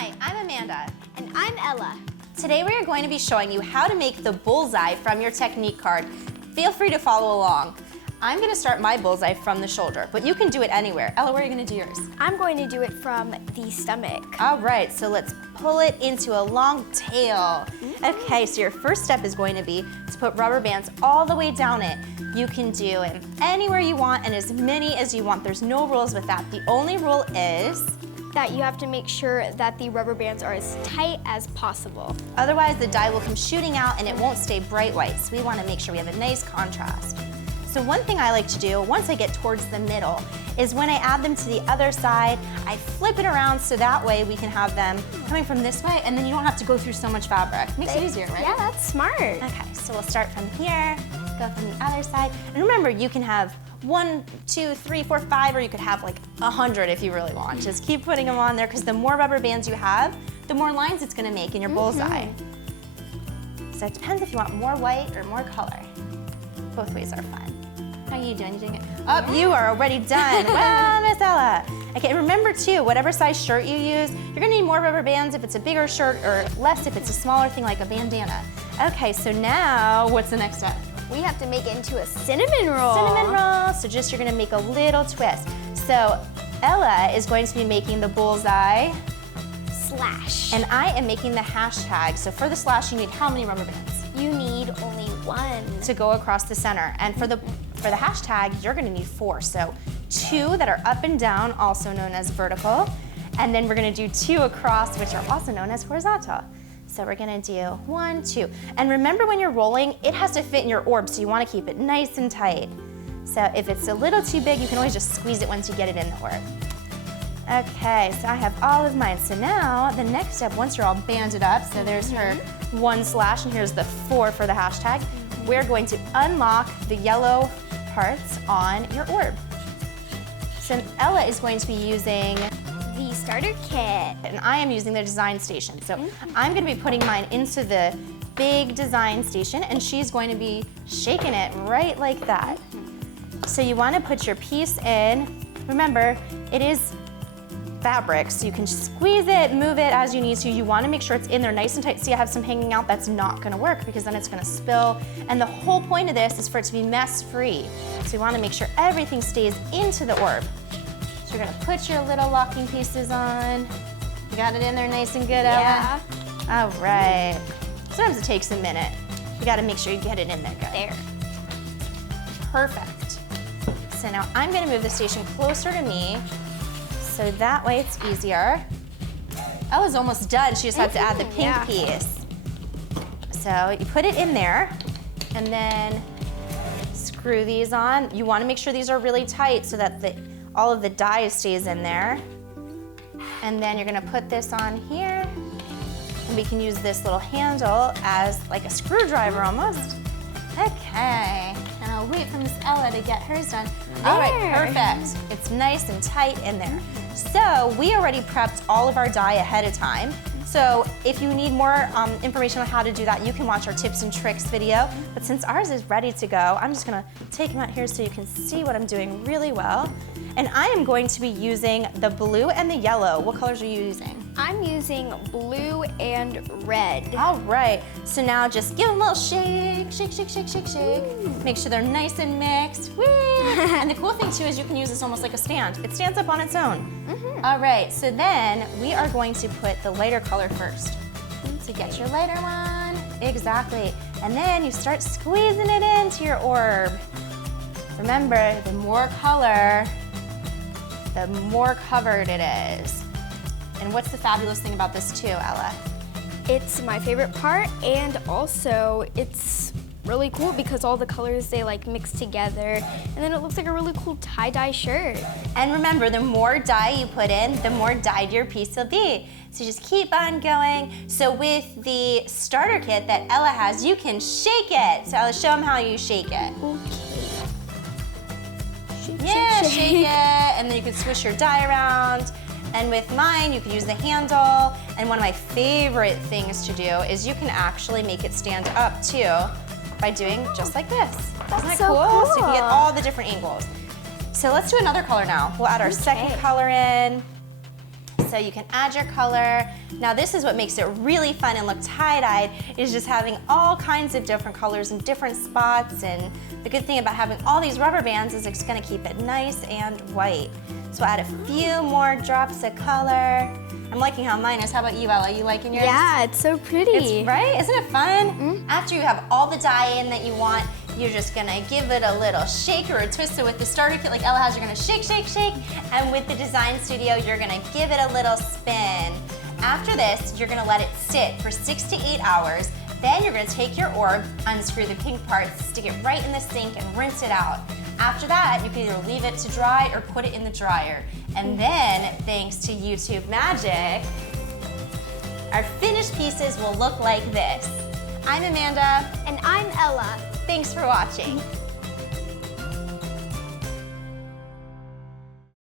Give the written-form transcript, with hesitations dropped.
Hi, I'm Amanda. And I'm Ella. Today we are going to be showing you how to make the bullseye from your technique card. Feel free to follow along. I'm going to start my bullseye from the shoulder, but you can do it anywhere. Ella, where are you going to do yours? I'm going to do it from the stomach. All right, so let's pull it into a long tail. Okay, so your first step is going to be to put rubber bands all the way down it. You can do it anywhere you want and as many as you want. There's no rules with that. The only rule is that you have to make sure that the rubber bands are as tight as possible. Otherwise, the dye will come shooting out and it won't stay bright white. So we want to make sure we have a nice contrast. So one thing I like to do once I get towards the middle is when I add them to the other side, I flip it around so that way we can have them coming from this way and then you don't have to go through so much fabric. Makes it easier, right? Yeah, that's smart. Okay, so we'll start from here, go from the other side. And remember, you can have 1, 2, 3, 4, 5, or you could have like 100 if you really want. Just keep putting them on there because the more rubber bands you have, the more lines it's gonna make in your bullseye. So it depends if you want more white or more color. Both ways are fun. How are you doing? You doing it? Oh, you are already done. Well, Miss Ella. Okay, remember too, whatever size shirt you use, you're gonna need more rubber bands if it's a bigger shirt or less if it's a smaller thing like a bandana. Okay, so now, what's the next step? We have to make it into a cinnamon roll. Cinnamon roll, so just you're gonna make a little twist. So Ella is going to be making the bullseye slash. and I am making the hashtag. So for the slash, you need how many rubber bands? You need only 1. To go across the center. And for the hashtag, you're gonna need 4. So 2 that are up and down, also known as vertical. And then we're gonna do 2 across, which are also known as horizontal. So we're gonna do 1, 2. And remember when you're rolling, it has to fit in your orb, so you wanna keep it nice and tight. So if it's a little too big, you can always just squeeze it once you get it in the orb. Okay, so I have all of mine. So now the next step, once you're all banded up, so there's her 1 slash and here's the 4 for the hashtag, we're going to unlock the yellow parts on your orb. So Ella is going to be using the starter kit. and I am using the design station. So I'm gonna be putting mine into the big design station and she's going to be shaking it right like that. So you wanna put your piece in. Remember, it is fabric, so you can squeeze it, move it as you need to. You wanna make sure it's in there nice and tight. See, I have some hanging out. That's not gonna work because then it's gonna spill. And the whole point of this is for it to be mess-free. So you wanna make sure everything stays into the orb. So you're gonna put your little locking pieces on. You got it in there nice and good, Ella? Yeah. All right. Sometimes it takes a minute. You gotta make sure you get it in there good. There. Perfect. So now I'm gonna move the station closer to me so that way it's easier. Ella's almost done. She just had to add the pink piece. So you put it in there and then screw these on. You wanna make sure these are really tight so that all of the dye stays in there. And then you're gonna put this on here. And we can use this little handle as like a screwdriver almost. Okay, and I'll wait for Miss Ella to get hers done. All right, perfect. It's nice and tight in there. So we already prepped all of our dye ahead of time. So if you need more information on how to do that, you can watch our tips and tricks video. But since ours is ready to go, I'm just gonna take them out here so you can see what I'm doing really well. And I am going to be using the blue and the yellow. What colors are you using? I'm using blue and red. All right, so now just give them a little shake, shake, shake, shake, shake, shake. Make sure they're nice and mixed. Woo! And the cool thing too is you can use this almost like a stand. It stands up on its own. All right, so then we are going to put the lighter color first. So get your lighter one, exactly. And then you start squeezing it into your orb. Remember, the more color, the more covered it is. And what's the fabulous thing about this too, Ella? It's my favorite part, and also it's really cool because all the colors, they like mix together, and then it looks like a really cool tie-dye shirt. And remember, the more dye you put in, the more dyed your piece will be. So just keep on going. So with the starter kit that Ella has, you can shake it. So Ella, show them how you shake it. Okay. Yeah, shake it, and then you can swish your dye around. And with mine, you can use the handle. And one of my favorite things to do is you can actually make it stand up too by doing just like this. Isn't that so cool? So you can get cool. all the different angles. So let's do another color now. We'll add our second color in. So you can add your color. Now this is what makes it really fun and look tie-dyed, is just having all kinds of different colors in different spots. And the good thing about having all these rubber bands is it's gonna keep it nice and white. So add a few more drops of color. I'm liking how mine is. How about you, Ella? You liking yours? Yeah, it's so pretty. It's, right? Isn't it fun? After you have all the dye in that you want, you're just gonna give it a little shake or a twist. So with the starter kit like Ella has, you're gonna shake, shake, shake. And with the Design Studio, you're gonna give it a little spin. After this, you're gonna let it sit for 6 to 8 hours. Then you're gonna take your orb, unscrew the pink parts, stick it right in the sink and rinse it out. After that, you can either leave it to dry or put it in the dryer. And then, thanks to YouTube magic, our finished pieces will look like this. I'm Amanda. And I'm Ella. Thanks for watching.